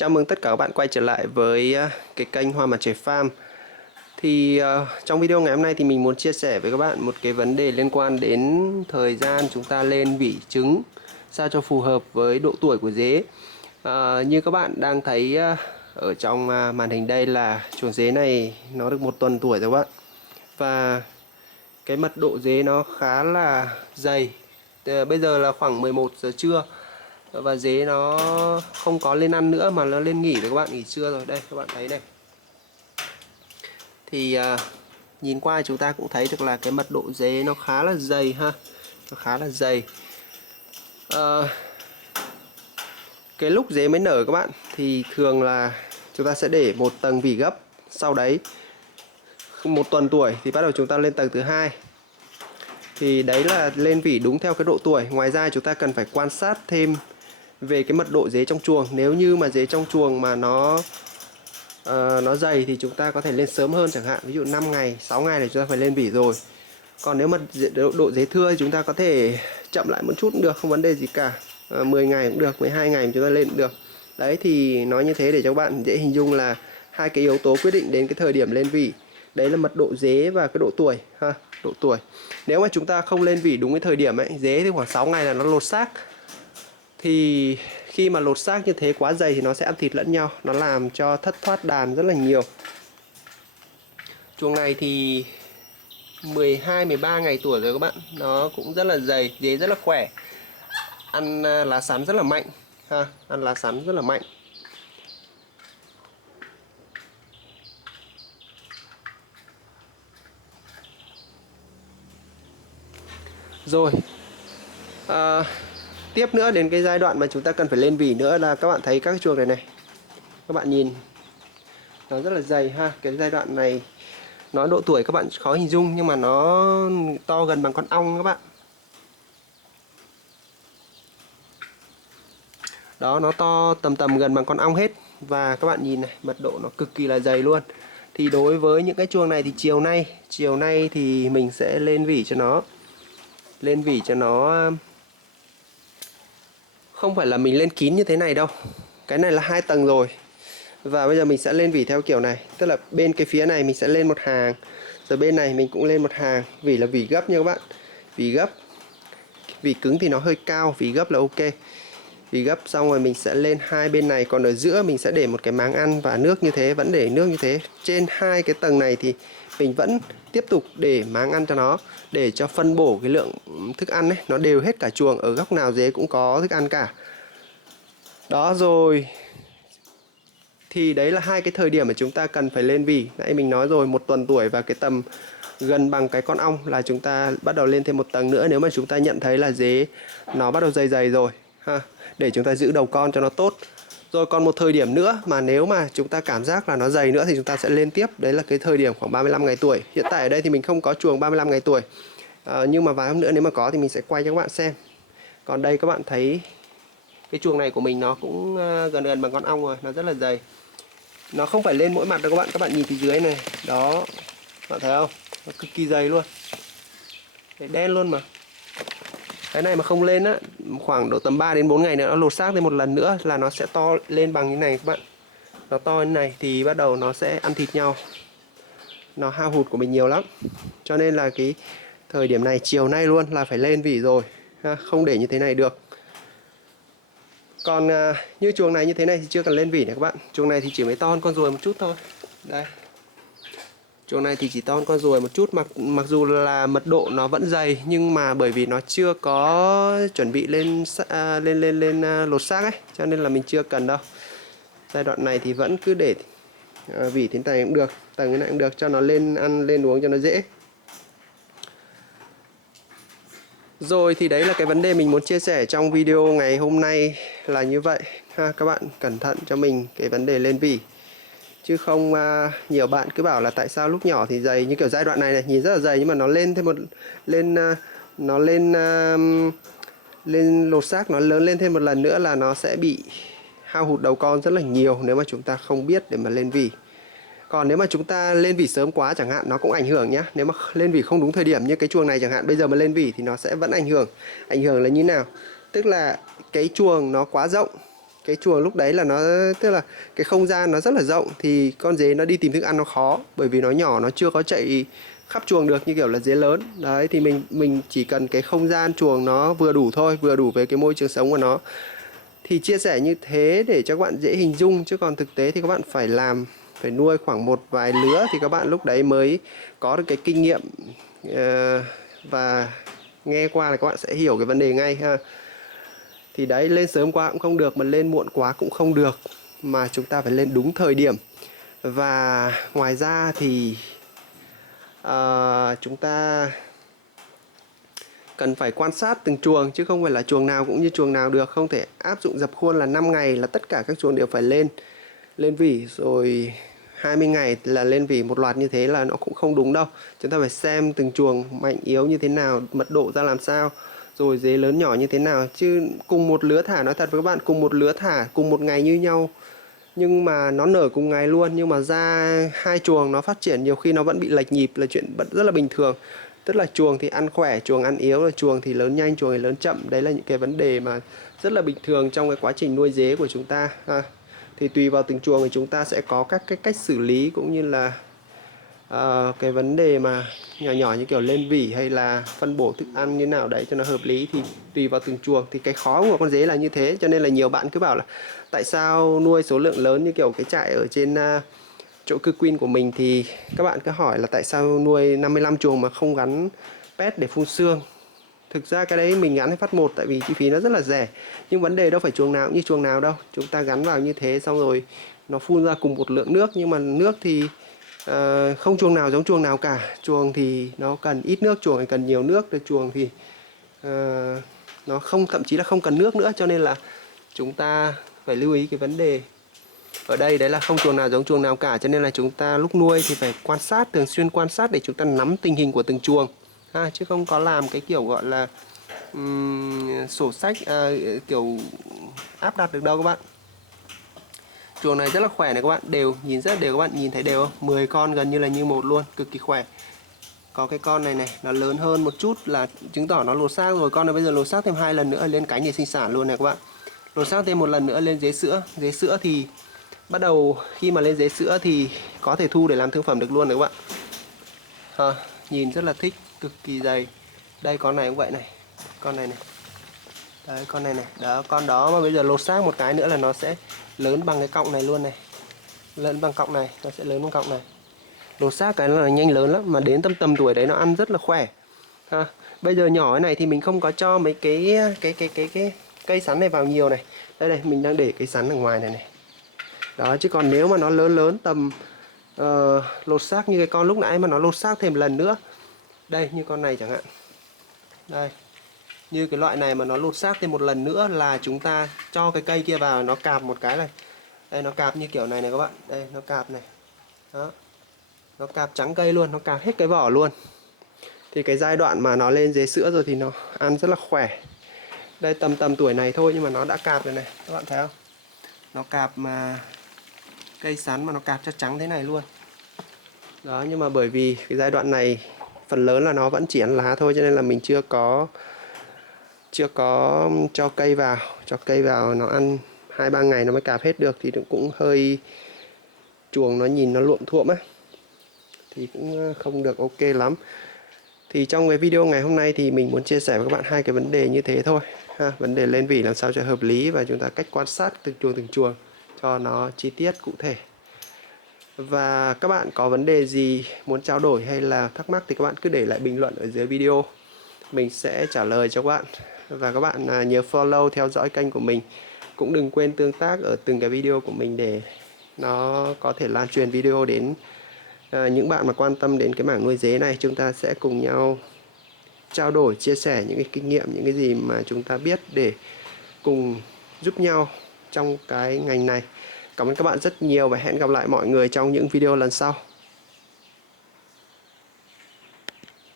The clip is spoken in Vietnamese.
Chào mừng tất cả các bạn quay trở lại với cái kênh Hoa Mặt Trời Farm. Thì trong video ngày hôm nay thì mình muốn chia sẻ với các bạn một cái vấn đề liên quan đến thời gian chúng ta lên vỉ trứng sao cho phù hợp với độ tuổi của dế. Như các bạn đang thấy ở trong màn hình đây là chuồng dế này nó được 1 tuần tuổi rồi các bạn. Và cái mật độ dế nó khá là dày. Bây giờ là khoảng 11 giờ trưa và dế nó không có lên ăn nữa mà nó lên nghỉ rồi các bạn, nghỉ trưa rồi. Đây các bạn thấy này. Thì nhìn qua chúng ta cũng thấy được là cái mật độ dế nó khá là dày ha. Nó khá là dày. Cái lúc dế mới nở các bạn thì thường là chúng ta sẽ để một tầng vỉ gấp. Sau đấy 1 tuần tuổi thì bắt đầu chúng ta lên tầng thứ hai. Thì đấy là lên vỉ đúng theo cái độ tuổi. Ngoài ra chúng ta cần phải quan sát thêm về cái mật độ dế trong chuồng. Nếu như mà dế trong chuồng mà nó dày thì chúng ta có thể lên sớm hơn chẳng hạn. Ví dụ 5 ngày, 6 ngày thì chúng ta phải lên vỉ rồi. Còn nếu mà độ dế thưa thì chúng ta có thể chậm lại một chút cũng được, không vấn đề gì cả. 10 ngày cũng được, 12 ngày chúng ta lên cũng được. Đấy thì nói như thế để cho các bạn dễ hình dung là hai cái yếu tố quyết định đến cái thời điểm lên vỉ. Đấy là mật độ dế và cái độ tuổi ha, độ tuổi. Nếu mà chúng ta không lên vỉ đúng cái thời điểm ấy, dế thì khoảng 6 ngày là nó lột xác. Thì khi mà lột xác như thế quá dày thì nó sẽ ăn thịt lẫn nhau, nó làm cho thất thoát đàn rất là nhiều. Chuồng này thì 12-13 ngày tuổi rồi các bạn, nó cũng rất là dày, dế rất là khỏe. Ăn lá sắn rất là mạnh ha, ăn lá sắn rất là mạnh. Rồi tiếp nữa đến cái giai đoạn mà chúng ta cần phải lên vỉ nữa là các bạn thấy các cái chuồng này này. Các bạn nhìn nó rất là dày ha. Cái giai đoạn này nó độ tuổi các bạn khó hình dung nhưng mà nó to gần bằng con ong các bạn. Đó, nó to tầm gần bằng con ong hết. Và các bạn nhìn này, mật độ nó cực kỳ là dày luôn. Thì đối với những cái chuồng này thì chiều nay thì mình sẽ lên vỉ cho nó. Lên vỉ cho nó không phải là mình lên kín như thế này đâu. Cái này là 2 tầng rồi. Và bây giờ mình sẽ lên vỉ theo kiểu này. Tức là bên cái phía này mình sẽ lên một hàng, rồi bên này mình cũng lên một hàng. Vỉ là vỉ gấp nha các bạn. Vỉ gấp. Vỉ cứng thì nó hơi cao, vỉ gấp là ok. Vỉ gấp xong rồi mình sẽ lên hai bên này. Còn ở giữa mình sẽ để một cái máng ăn và nước như thế, vẫn để nước như thế. Trên hai cái tầng này thì mình vẫn tiếp tục để máng ăn cho nó, để cho phân bổ cái lượng thức ăn ấy, nó đều hết cả chuồng. Ở góc nào dế cũng có thức ăn cả. Đó rồi. Thì đấy là hai cái thời điểm mà chúng ta cần phải lên vỉ. Nãy mình nói rồi, 1 tuần tuổi và cái tầm gần bằng cái con ong là chúng ta bắt đầu lên thêm một tầng nữa. Nếu mà chúng ta nhận thấy là dế nó bắt đầu dày rồi ha, để chúng ta giữ đầu con cho nó tốt. Rồi còn một thời điểm nữa mà nếu mà chúng ta cảm giác là nó dày nữa thì chúng ta sẽ lên tiếp. Đấy là cái thời điểm khoảng 35 ngày tuổi. Hiện tại ở đây thì mình không có chuồng 35 ngày tuổi, nhưng mà vài hôm nữa nếu mà có thì mình sẽ quay cho các bạn xem. Còn đây các bạn thấy cái chuồng này của mình nó cũng gần bằng con ong rồi, nó rất là dày. Nó không phải lên mỗi mặt đâu các bạn nhìn từ dưới này. Đó, các bạn thấy không? Nó cực kỳ dày luôn. Đấy, đen luôn mà. Cái này mà không lên á, khoảng độ tầm 3 đến 4 ngày nữa nó lột xác thêm một lần nữa là nó sẽ to lên bằng như này các bạn. Nó to như này thì bắt đầu nó sẽ ăn thịt nhau. Nó hao hụt của mình nhiều lắm. Cho nên là cái thời điểm này, chiều nay luôn là phải lên vỉ rồi. Không để như thế này được. Còn như chuồng này như thế này thì chưa cần lên vỉ này các bạn. Chuồng này thì chỉ mới to hơn con ruồi một chút thôi. Đây. Chuồng này thì chỉ to hơn con ruồi một chút, mặc dù là mật độ nó vẫn dày nhưng mà bởi vì nó chưa có chuẩn bị lên lột xác ấy, cho nên là mình chưa cần đâu. Giai đoạn này thì vẫn cứ để vỉ thế này cũng được, tầng này cũng được, cho nó lên ăn lên uống cho nó dễ. Rồi thì đấy là cái vấn đề mình muốn chia sẻ trong video ngày hôm nay là như vậy ha. Các bạn cẩn thận cho mình cái vấn đề lên vỉ. Chứ không nhiều bạn cứ bảo là tại sao lúc nhỏ thì dày, như kiểu giai đoạn này nhìn rất là dày nhưng mà nó lên thêm một lên lột xác, nó lớn lên thêm một lần nữa là nó sẽ bị hao hụt đầu con rất là nhiều nếu mà chúng ta không biết để mà lên vỉ. Còn nếu mà chúng ta lên vỉ sớm quá chẳng hạn, nó cũng ảnh hưởng nhé. Nếu mà lên vỉ không đúng thời điểm như cái chuồng này chẳng hạn, bây giờ mà lên vỉ thì nó sẽ vẫn ảnh hưởng. Ảnh hưởng là như nào? Tức là cái chuồng nó quá rộng cái chuồng lúc đấy là nó, tức là cái không gian nó rất là rộng, thì con dế nó đi tìm thức ăn nó khó, bởi vì nó nhỏ, nó chưa có chạy khắp chuồng được như kiểu là dế lớn. Đấy thì mình chỉ cần cái không gian chuồng nó vừa đủ thôi, vừa đủ về cái môi trường sống của nó. Thì chia sẻ như thế để cho các bạn dễ hình dung, chứ còn thực tế thì các bạn phải nuôi khoảng một vài lứa thì các bạn lúc đấy mới có được cái kinh nghiệm, và nghe qua là các bạn sẽ hiểu cái vấn đề ngay ha. Thì đấy, lên sớm quá cũng không được, mà lên muộn quá cũng không được, mà chúng ta phải lên đúng thời điểm. Và ngoài ra thì chúng ta cần phải quan sát từng chuồng, chứ không phải là chuồng nào cũng như chuồng nào được. Không thể áp dụng dập khuôn là 5 ngày là tất cả các chuồng đều phải lên vỉ, rồi 20 ngày là lên vỉ một loạt, như thế là nó cũng không đúng đâu. Chúng ta phải xem từng chuồng mạnh yếu như thế nào, mật độ ra làm sao, rồi dế lớn nhỏ như thế nào. Chứ cùng một lứa thả, nói thật với các bạn, cùng một lứa thả cùng một ngày như nhau, nhưng mà nó nở cùng ngày luôn, nhưng mà ra hai chuồng nó phát triển nhiều khi nó vẫn bị lệch nhịp, là chuyện rất là bình thường. Tức là chuồng thì ăn khỏe, chuồng ăn yếu, là chuồng thì lớn nhanh, chuồng thì lớn chậm. Đấy là những cái vấn đề mà rất là bình thường trong cái quá trình nuôi dế của chúng ta. Thì tùy vào từng chuồng thì chúng ta sẽ có các cái cách xử lý, cũng như là cái vấn đề mà nhỏ nhỏ như kiểu lên vỉ hay là phân bổ thức ăn như nào đấy cho nó hợp lý, thì tùy vào từng chuồng. Thì cái khó của con dế là như thế, cho nên là nhiều bạn cứ bảo là tại sao nuôi số lượng lớn như kiểu cái trại ở trên chỗ cư queen của mình, thì các bạn cứ hỏi là tại sao nuôi 55 chuồng mà không gắn pet để phun sương. Thực ra cái đấy mình gắn phát một tại vì chi phí nó rất là rẻ, nhưng vấn đề đâu phải chuồng nào cũng như chuồng nào đâu. Chúng ta gắn vào như thế xong rồi nó phun ra cùng một lượng nước, nhưng mà nước thì không chuồng nào giống chuồng nào cả. Chuồng thì nó cần ít nước, chuồng thì cần nhiều nước, rồi chuồng thì nó không, thậm chí là không cần nước nữa. Cho nên là chúng ta phải lưu ý cái vấn đề ở đây, đấy là không chuồng nào giống chuồng nào cả. Cho nên là chúng ta lúc nuôi thì phải quan sát, thường xuyên quan sát để chúng ta nắm tình hình của từng chuồng chứ không có làm cái kiểu gọi là sổ sách kiểu áp đặt được đâu các bạn. Chuồng này rất là khỏe này các bạn, đều, nhìn rất đều, các bạn nhìn thấy đều không? 10 con gần như là như một luôn, cực kỳ khỏe. Có cái con này nó lớn hơn một chút là chứng tỏ nó lột xác rồi. Con này bây giờ lột xác thêm 2 lần nữa lên cánh để sinh sản luôn này các bạn. Lột xác thêm một lần nữa lên dế sữa. Dế sữa thì bắt đầu khi mà lên dế sữa thì có thể thu để làm thương phẩm được luôn đấy các bạn. Nhìn rất là thích, cực kỳ dày. Đây con này cũng vậy này, con này này, đấy con này này, đó con đó mà bây giờ lột xác một cái nữa là nó sẽ lớn bằng cái cọng này luôn này, lớn bằng cọng này, nó sẽ lớn bằng cọng này. Lột xác cái là nhanh lớn lắm, mà đến tầm tuổi đấy nó ăn rất là khỏe. Bây giờ nhỏ cái này thì mình không có cho mấy cái cây sắn này vào nhiều này. Đây này, mình đang để cây sắn ở ngoài này này. Đó, chứ còn nếu mà nó lớn tầm lột xác như cái con lúc nãy mà nó lột xác thêm lần nữa, đây như con này chẳng hạn, đây như cái loại này mà nó lột xác thêm một lần nữa là chúng ta cho cái cây kia vào, nó cạp một cái này, đây nó cạp như kiểu này này các bạn, đây nó cạp này, đó, nó cạp trắng cây luôn, nó cạp hết cái vỏ luôn. Thì cái giai đoạn mà nó lên dế sữa rồi thì nó ăn rất là khỏe. Đây tầm tuổi này thôi nhưng mà nó đã cạp rồi này, các bạn thấy không? Nó cạp mà cây sắn mà nó cạp cho trắng thế này luôn. Đó, nhưng mà bởi vì cái giai đoạn này phần lớn là nó vẫn chỉ ăn lá thôi, cho nên là mình chưa có cho cây vào nó ăn 2-3 ngày nó mới cạp hết được, thì cũng hơi, chuồng nó nhìn nó luộm thuộm á, thì cũng không được ok lắm. Thì trong cái video ngày hôm nay thì mình muốn chia sẻ với các bạn hai cái vấn đề như thế thôi vấn đề lên vỉ làm sao cho hợp lý, và chúng ta cách quan sát từng chuồng cho nó chi tiết cụ thể. Và các bạn có vấn đề gì muốn trao đổi hay là thắc mắc thì các bạn cứ để lại bình luận ở dưới video, mình sẽ trả lời cho các bạn. Và các bạn nhớ follow theo dõi kênh của mình, cũng đừng quên tương tác ở từng cái video của mình để nó có thể lan truyền video đến những bạn mà quan tâm đến cái mảng nuôi dế này. Chúng ta sẽ cùng nhau trao đổi, chia sẻ những cái kinh nghiệm, những cái gì mà chúng ta biết để cùng giúp nhau trong cái ngành này. Cảm ơn các bạn rất nhiều và hẹn gặp lại mọi người trong những video lần sau.